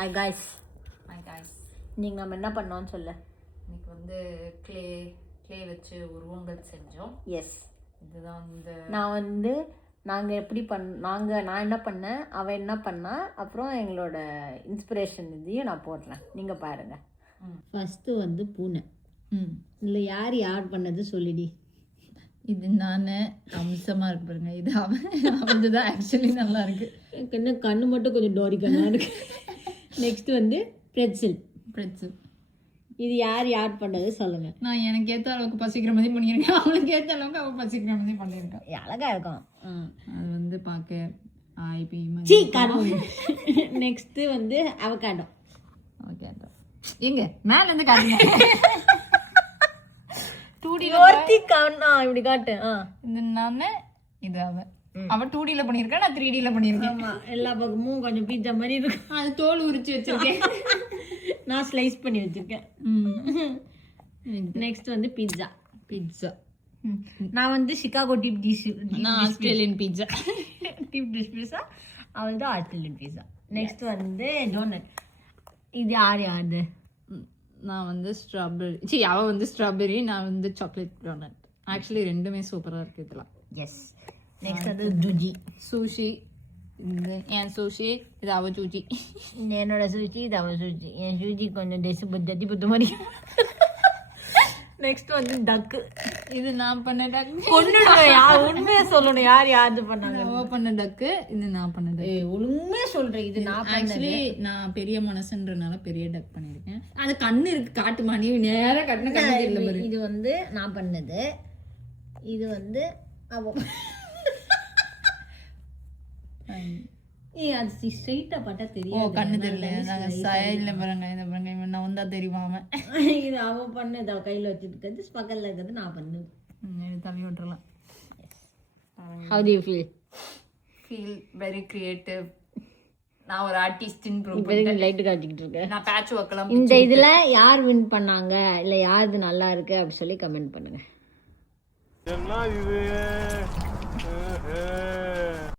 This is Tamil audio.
Hi guys. Hi guys. இன்னைக்கு நம்ம என்ன பண்ணோம்னு சொல்ல. இன்னைக்கு வந்து க்ளே வச்சு உருவங்கள் செஞ்சோம். எஸ், இதுதான் வந்து நாங்கள் எப்படி நான் என்ன பண்ணேன், அவன் என்ன பண்ணா, அப்புறம் எங்களோட இன்ஸ்பிரேஷன் இதையும் நான் போடுறேன், நீங்கள் பாருங்கள். ஃபஸ்ட்டு வந்து பூனை. இல்லை யார் பண்ணது சொல்லிடி. இது நான் அம்சமாக இருக்கு பாருங்க. இது அவன் தான் ஆக்சுவலி நல்லா இருக்கு. கண்ணு மட்டும் கொஞ்சம் டோரி கண்ணா இருக்கு. நெக்ஸ்ட் வந்து பிரெட்சில். இது யார் பண்ணது சொல்லுங்க. நான் எனக்கு ஏற்ற அளவுக்கு பசிக்கிற மாதிரி பண்ணியிருக்கேன், அவனுக்கு ஏற்ற அளவுக்கு அவன் பசிக்கிற மாதிரி பண்ணியிருக்கேன். அழகா இருக்கும். அது வந்து பார்க்க நெக்ஸ்ட் வந்து அவகாடோ. எங்க மேல இருந்து காட்டுங்க. 2D இப்படி காட்டு. இது நானு, இது அவன் 2Dல பண்ணியிருக்கேன், நான் 3Dல பண்ணியிருக்கேன். எல்லா பக்கமும் கொஞ்சம் பீட்சா மாதிரி இருக்கு. அது தோல் உரிச்சு வச்சிருக்கேன், நான் ஸ்லைஸ் பண்ணி வச்சிருக்கேன். நெக்ஸ்ட் வந்து பீட்சா. நான் வந்து சிகாகோ டீப் டிஷ், நான் Australian pizza. Deep dish pizza, அவள் தான் ஆஸ்திரேலியன் பீட்சா. நெக்ஸ்ட் வந்து டோனட். இது யாருது? நான் வந்து ஸ்ட்ராபெரி, அவள் வந்து ஸ்ட்ராபெரி, நான் வந்து சாக்லேட் டோனட். ஆக்சுவலி ரெண்டுமே சூப்பராக இருக்குது இதெல்லாம். எஸ். நெக்ஸ்ட் வந்து ஜூஜி. சூஷி. இது என் சூஷி, இது அவள் சூச்சி. என்னோட சூச்சி, இது அவள் சூச்சி. என் சூச்சி கொஞ்சம் ஜத்தி புத்து மாதிரி. நெக்ஸ்ட் வந்து டக்கு. இது நான் பண்ண டக்கு. உண்மையா சொல்லணும், யாரு பண்ணாங்க. அவ பண்ண டக்கு, இது நான் பண்ண டக்கு. உண்மையா சொல்றேன், இது நான் ஆக்சுவலி நான் பெரிய மனசுன்றனால பெரிய டக் பண்ணிருக்கேன். அது கண்ணு இருக்கு, காட்டுமா நீ நேரா கண்ணு கண்ணு இல்ல பாரு. இது வந்து நான் பண்ணது, இது வந்து அவ. அது ஸ்ட்ரைட்டா பார்த்தா தெரியும். கண்ணு தெரியல, நாங்க சைடுல பாருங்க, இந்த பாருங்க, இவன் நான் வந்தா தெரியுமா அவன். இது அவ பண்ணது, அவ கையில வச்சுட்டு இருக்கிறது, பக்கத்துல இருக்கிறது நான் பண்ணது. தள்ளி விட்டுறலாம். How do you feel? Feel very creative. நான் ஒரு ஆர்டிஸ்ட்னு ப்ரூவ் பண்ணிட்டேன். லைட் காட்டிட்டு இருக்கேன். நான் பேட்ச் ஒர்க்லாம். இந்த இதுல யார் வின் பண்ணாங்க, இல்ல யாருது நல்லா இருக்கு அப்படி சொல்லி கமெண்ட் பண்ணுங்க.